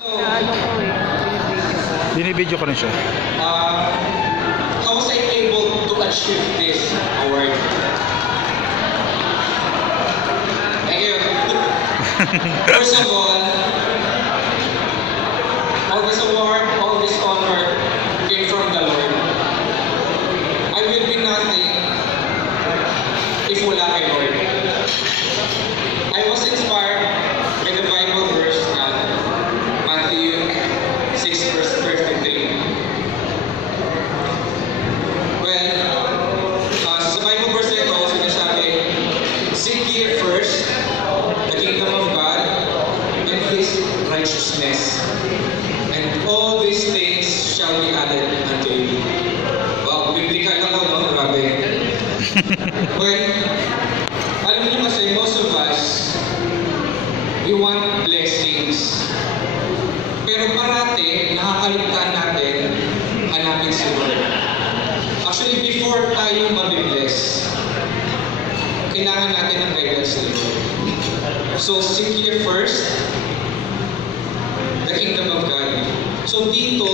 Ano ko eh, Binibidyo ko rin siya. How was I able to achieve this award? Thank you. First of all this award, all this honor came from the Lord. I will be nothing if wala kay Lord. I was inspired by the Bible verse na Matthew 6 verse 33. Sa Bible verse na ito, sinasabi, seek ye first the kingdom of God and His righteousness, and all these things shall be added unto you. Wow, biblical ako, no? Grabe. Well, alam niyo kasi, most of us, we want blessings. Pero parati, nakakaligtaan natin, hanapin si Lord. Actually, before tayo mabibless, kailangan natin ng guidance ni Lord. So, seek ye first the kingdom of God. So, dito,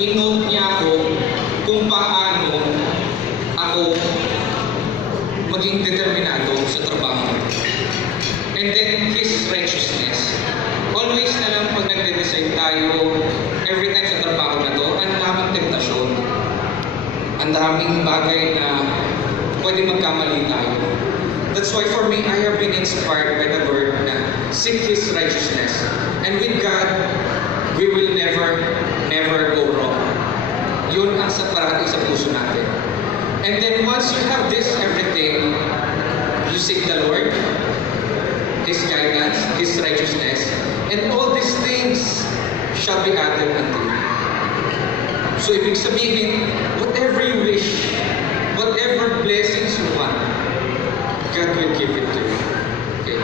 inote niya ako kung paano ako maging determinado sa trabaho. And then, His righteousness. Always na lang pag nagde-decide tayo, every time sa trabaho na to, ang daming tentasyon. Ang daming bagay na pwede magkamali tayo. That's why for me, I have been inspired by the Lord na seek His righteousness. And with God, we will never go wrong. Yun ang sa parati sa puso natin. And then once you have this everything, you seek the Lord, His guidance, His righteousness, and all these things shall be added unto you. So ibig sabihin, whatever you wish, whatever blessings you want, God will give it to you. Okay?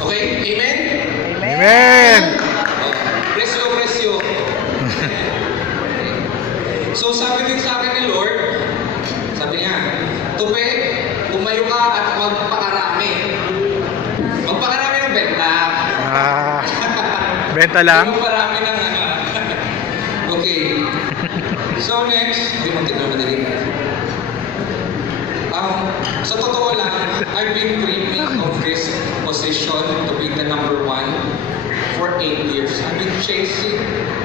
Okay? Amen? Amen! Presyo. So sabi din sa akin ni Lord, sabi niya, Tupe, umayo ka at magpakarami. Magpakarami ng benta. Benta lang? Magpakarami ng Okay. So next, di mo tignan madali. Sa totoo lang, I've been dreaming of this position to be the number 1 for 8 years. I've been chasing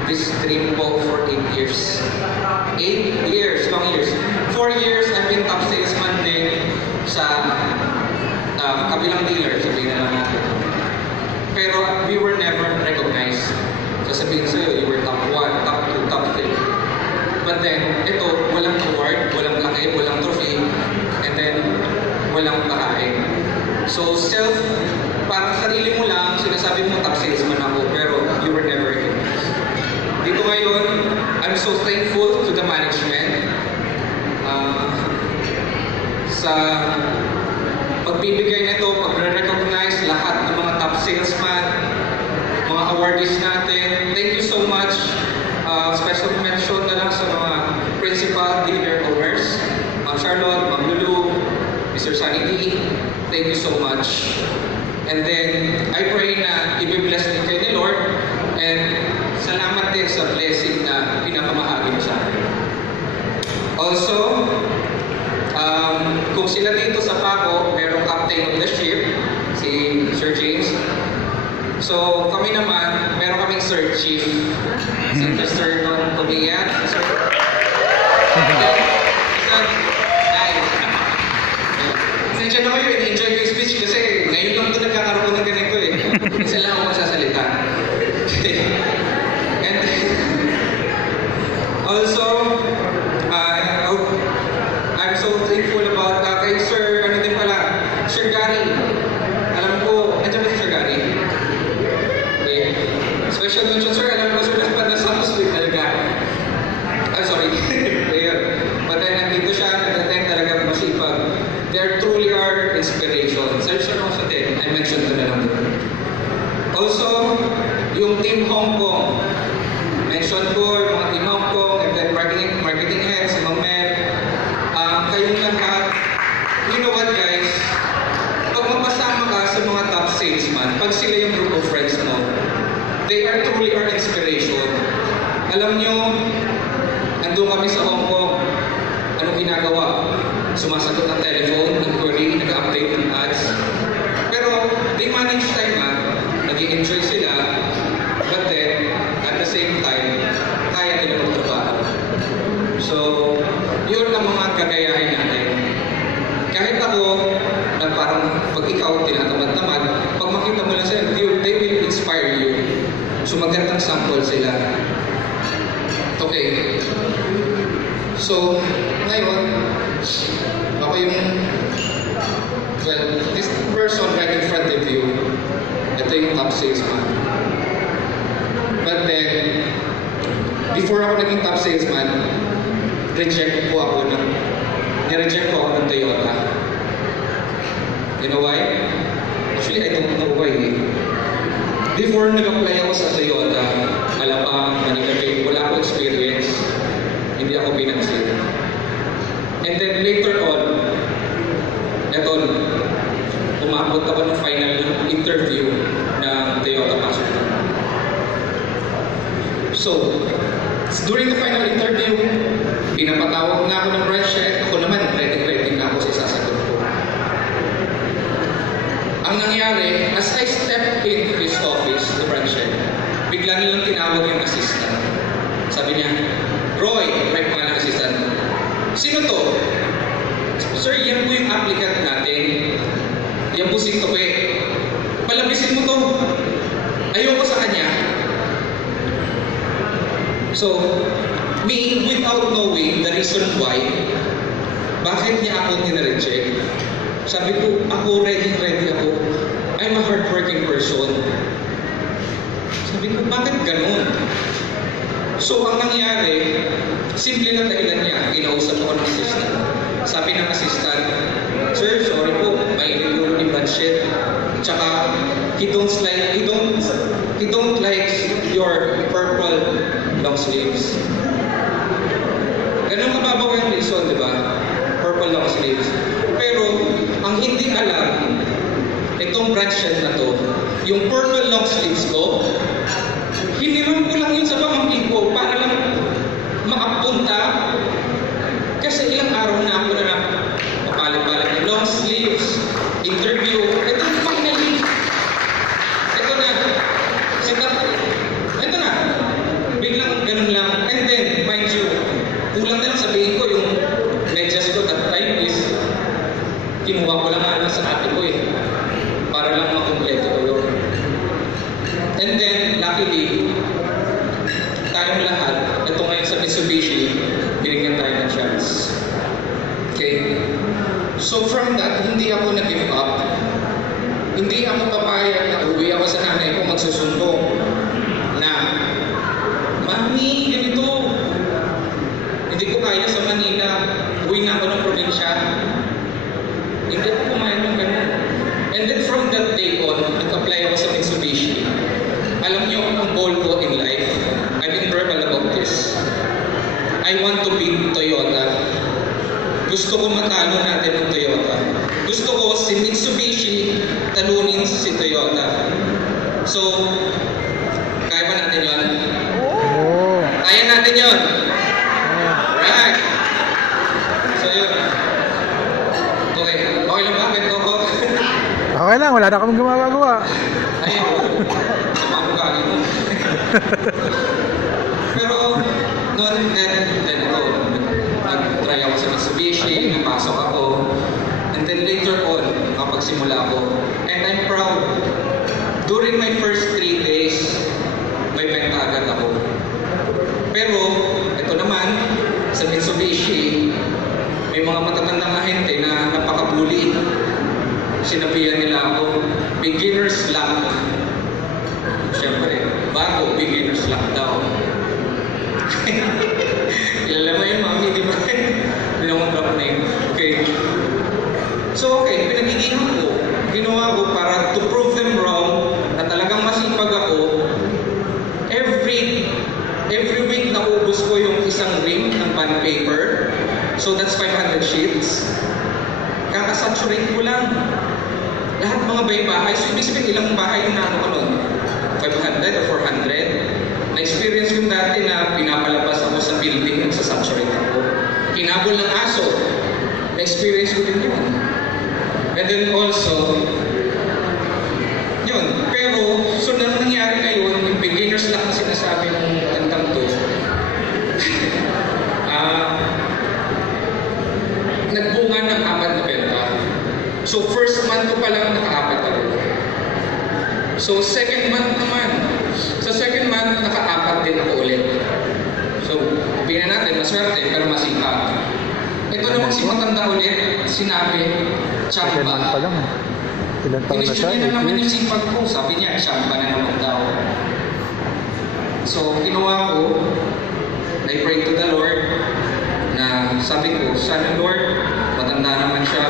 this dream po for 8 years. 8 years, long years. 4 years, I've been top salesman din sa kabilang dealer, sabihin na lang natin. Pero we were never recognized. Sasabihin sa'yo, you were top 1, top 2, top 3. But then, ito, walang award, walang laki, walang trophy, and then, walang pakain. So, parang sarili mo lang, sinasabi mo top salesman ako, pero you were never recognized. Dito ngayon, I'm so thankful to the management sa pagbibigay nito, pagre-recognize lahat ng mga top salesman, mga awardees natin. Thank you so much. Special mention na lang sa mga principal dealer owners, Ma'am Charlotte, Ma'am Lulu, Mr. Sunny D. Thank you so much. And then, I pray na i-bless din kayo ni Lord, and salamat din sa blessing na pinapamahagi mo sa akin. Also, kung sila dito sa Paco, merong captain of the ship, si Sir James. So, kami naman, meron kaming Sir Chief, si Mr. Don Tobias. Sensya na kayo, enjoy ko yung speech kasi ngayon lang ito nagkakaroon ng ganito eh. Isa lang ako masasalita. And also, I'm so thankful about kay Sir, ano din pala, Sir Gary. Alam ko, nandiyan ba si Sir Gary? Okay. Special mention, Sir. Alam ko, Sir, dapat nasa hospital talaga. Sorry. But then, nandito siya, nagtateng talaga masipag. There truly are inspiration. Sir, no, sa din. I mentioned ko na lang doon. Also, yung Team Hong Kong. Mention ko yung mga Team Hong Kong, and then marketing heads, mga men. Kayong lahat, you know what guys? Pag mapasama ka sa mga top salesman, pag sila yung group of friends mo, nag-enjoy sila, but then, at the same time, kaya nila magtrabaho. So, yun ang mga kagayahin natin. Kahit ako, na parang pag ikaw tinatamad-tamad, pag makita mo lang sila, they will inspire you. So, magandang sample sila. Okay. So, ngayon, ako yung, well, this person right in front of you, ito yung top salesman. But then, before ako naging top salesman, ni-reject ko ako ng Toyota. You know why? Actually, I don't know why. Before nag-apply ako sa Toyota, Malapang, Manila, wala akong experience. Hindi ako pinansin. And then later on, eto, umabot ako ng final interview ng Toyota Pasok. So, during the final interview, pinapatawag na ako ng branch head. Ako naman, ready na ako sa sasagot ko. Ang nangyari, as I stepped into his office, the branch head, bigla nilang tinawag yung assistant. Sabi niya, Roy, right mga ng assistant, sino to? Sir, yan po yung applicant natin. Yan po si Tope. Palabisin mo to. Ayoko sa kanya. So, me, without knowing the reason why, bakit niya ako nireject, sabi ko, ako ready ako. I'm a hardworking person. Sabi ko, bakit ganun? So, ang nangyari, simple lang dahilan niya, inausap ako ng assistant. Sabi ng assistant, Sir, sorry po, mainit yung ni budget. Tsaka, he don't like your purple long sleeves. Ganun kababaw yung reason, di ba? Purple long sleeves. Pero, ang hindi alam, itong branch na to, yung purple long sleeves ko, hiniram ko lang yun sa pamangkin ko para lang makapunta. Kasi ilang araw na ako na papalit-palit ng long sleeves, interview, ito finally. Ito na. Ito na. Biglang ganun lang. And then, mind you, kulang na lang sabihin ko yung medyas ko that time is kinuha ko lang sa ate ko para lang makumpleto ko yun. And then, luckily, tayong lahat, ito ngayon sa Mitsubishi, binigyan tayo ng chance. Okay? So from that, hindi ako nag-give up. Hindi ako papayag na uwi ako sa nanay ko magsusumbong na, Mami, ganito. Hindi ko kaya sa Manila. Uwi na ako ng probinsya. Hindi ako pumayag ng ganun. And then from that day on, nag-apply ako sa Mitsubishi. Alam niyo ang goal ko in life, I've been verbal about this. I want to beat Toyota. Gusto ko matalo natin ng Toyota. Gusto ko si Mitsubishi talunin si Toyota. So, kaya ba natin yun? Oo. Kaya natin yun. Right. So yun. Okay. Okay lang ba? Ganito ko. Okay lang, wala na kaming gumagawa. Ayun. Makagali mo. Pero, noon, then ito, nag-try ako sa Mitsubishi, napasok ako. And then later on, kapagsimula ako. And I'm proud. During my first 3 days, may benta agad ako. Pero, ito naman, sa Mitsubishi, may mga matatandang ahente na napakabuli. Sinabihan nila ako, beginner's luck. Siyempre, bago, beginner's luck daw. Kilala mo yun, Mami, di ba? Hindi akong drop name. Okay. So, okay, pinagigihan ko. Ginawa ko para to prove them wrong na talagang masipag ako. Every week naubos ko yung isang ring ng bond paper. So, that's 500 sheets. Kakasaturate ko lang. Lahat mga bahay-bahay. So, ibig sabihin, ilang bahay yung naano ko nun? 500 or 400. Na-experience ko dati na pinapalabas ako sa building, nagsasaturate ako. Kinabol ng aso. Na-experience ko din yun. And then also, yun. Pero, so ulit. So, tingnan natin, maswerte, pero masipag. Ito naman si matanda ulit, sinabi, Second month pa tsamba. lang. Ilan taon na siya? Pinisyon niya na 8 naman yung years? sipag ko. Sabi niya, tsamba na naman daw. So, ginawa ko, I pray to the Lord, na sabi ko, sana Lord, matanda naman siya,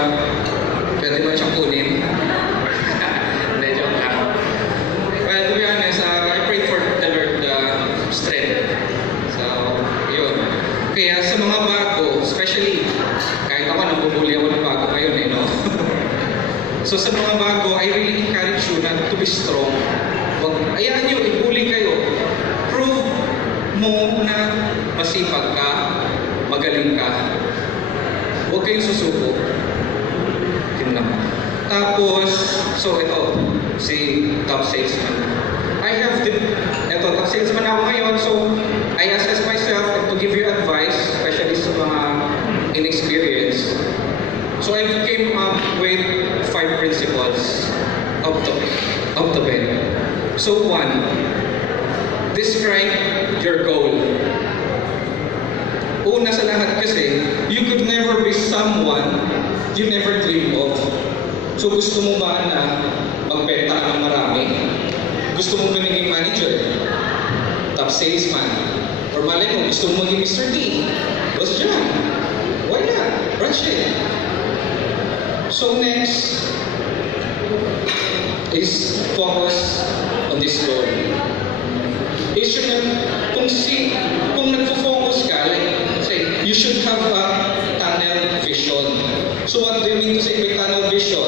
pwede ba siyang kunin? Hindi, joke lang. Well, to be honest, I pray for the Lord strength. So, yun. Kaya sa mga bago, especially, kahit ako nabubuli ako ng bago ngayon no? So sa mga bago, I really encourage you na to be strong. Ayahan nyo, ibuli kayo. Prove mo na masipag ka, magaling ka. Huwag kayong susuko. Yun lang. Tapos, so ito, si top salesman. Top salesman ako ngayon, so I assess myself to give you advice, especially sa mga inexperienced. So I came up with 5 principles of the pen. So 1, describe your goal. Una sa lahat kasi, you could never be someone you never dreamed of. So gusto mo ba na magbenta ng marami? Gusto mo maging manager? Top salesman? Or malay mo, gusto mo maging Mr. D? Boss John? Why not? Rush it. So next is focus on this goal. You should have, kung nagfo-focus ka, like say, you should have a tunnel vision. So what do you mean to say by tunnel vision?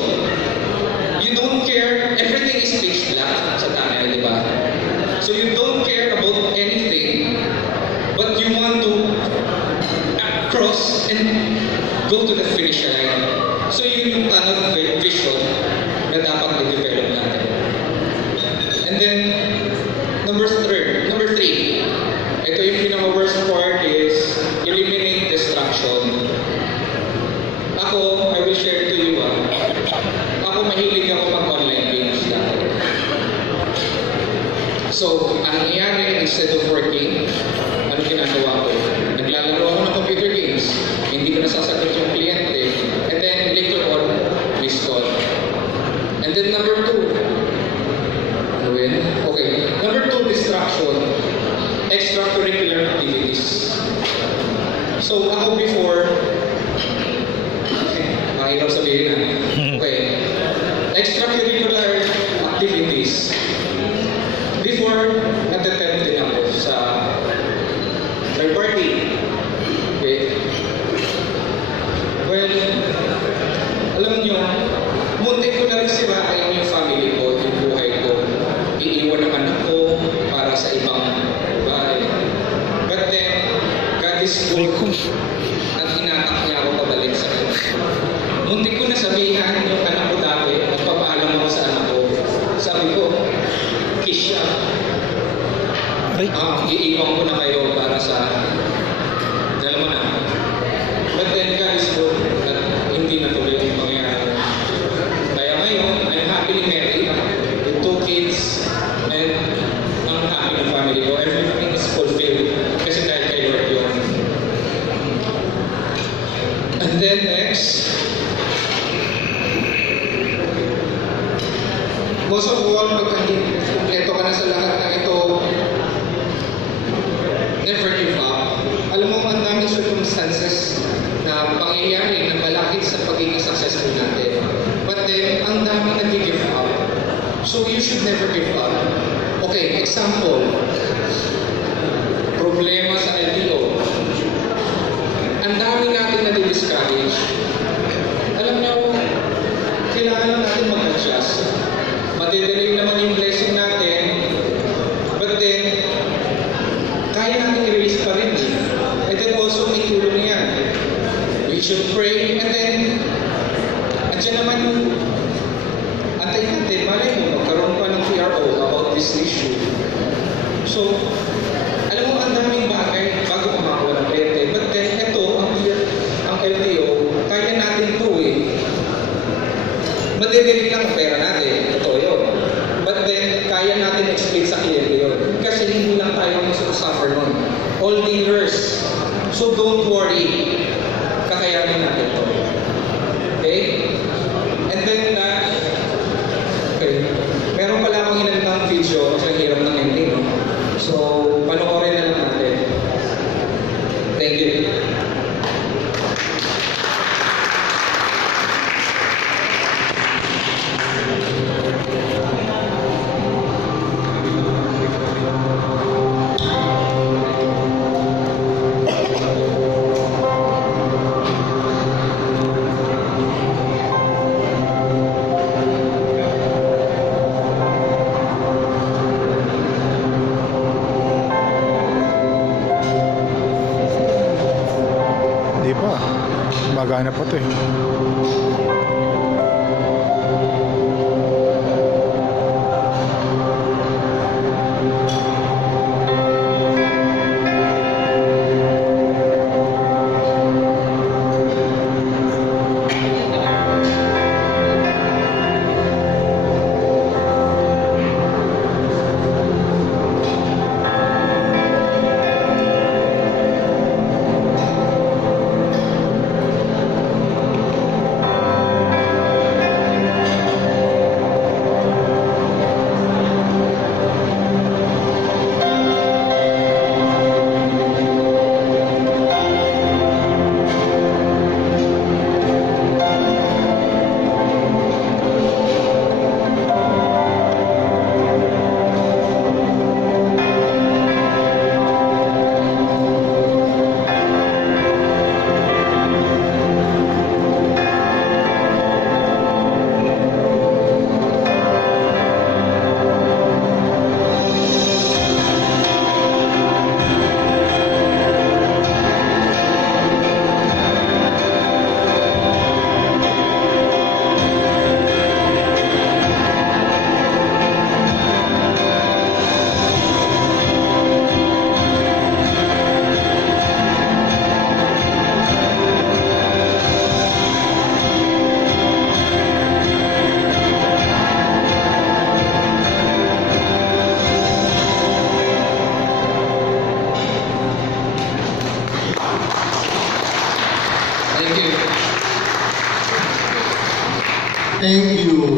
You don't care, everything is pitch black sa tunnel, di ba? So you don't care about anything, but you want to cross and go to the finish line. So yun yung tunnel vision na dapat i-develop natin. And then, number 3, ito yung pinaka-worst part is eliminate distraction. Ako, I will share to you ako mahilig ako mag-online games dati. So, ang nangyayari, instead of working, ano ginagawa ko? Naglalaro ako ng computer games. Hindi ko nasasagot yung kliyente. And then, later on, miss call. And then, number 2. Ano yun? Okay. Number 2, distraction. Extracurricular activities. So, ako before, mahirap sabihin na. Okay. Extracurricular activities. Before, nag-attend din ako sa third party. Okay. Well, alam nyo, muntik ko na rin sirain yung family ko, yung buhay ko. Iiwan ang anak ko para sa ibang bahay. But then, God is good at hinatak niya ako pabalik sa kanya. Muntik ko na sabihan yung anak ko dati, nagpapaalam ako sa anak ko. Sabi ko, kiss siya. Iiwan ko na kayo para sa, alam mo na. But then God is good at hindi natuloy yung mangyayari. Kaya ngayon, I'm happily married with 2 kids and ang happy ng family ko. Everything is fulfilled kasi dahil kay Lord yun. And then next, most of all, pag kumpleto ka na sa lahat ng ito, never give up. Alam mo, ang daming circumstances na pangyayari na malakit sa pagiging successful natin. But then, ang daming nag-give up. So you should never give up. Okay, example. Problema sa LTO. Ang daming natin na-discourage. Alam niyo, kailangan natin mag-adjust. Matidelay naman yung blessing natin. But then, kaya natin i-release pa rin. And then also, may tulong yan. We should pray. And then, andyan naman yung antayin natin. Malay mo, magkaroon pa ng PRO about this issue. So, alam mo, ang daming bagay bago kumakuha ng kliyente. But then, ito, ang LTO, kaya natin ito Madidelay lang ang pera natin. Ito yun. But then, kaya natin explain sa kliyente yun. Kasi hindi lang tayo suffer nun. Gumagana pa to eh. Thank you. Thank you.